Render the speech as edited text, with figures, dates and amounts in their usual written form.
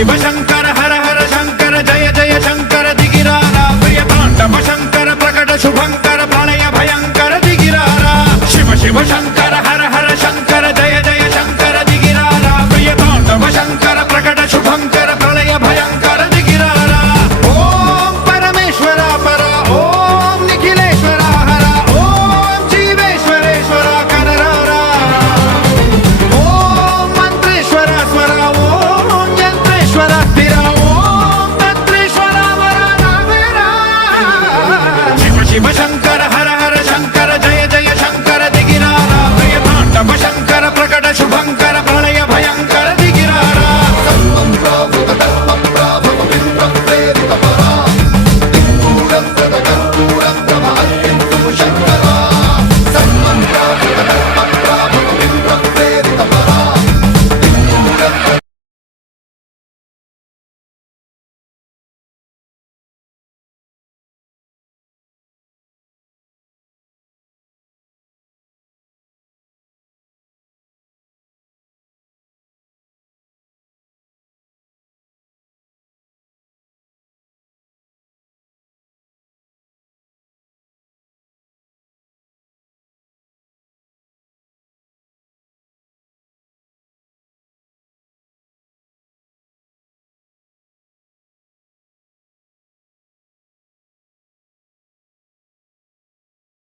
शिव शंकर हर हर शंकर जय जय शंकर दिगिरारा प्रिय तांडव शंकर प्रकट शुभंकर प्रलय भयंकर दिगिरारा शिव शिव शंकर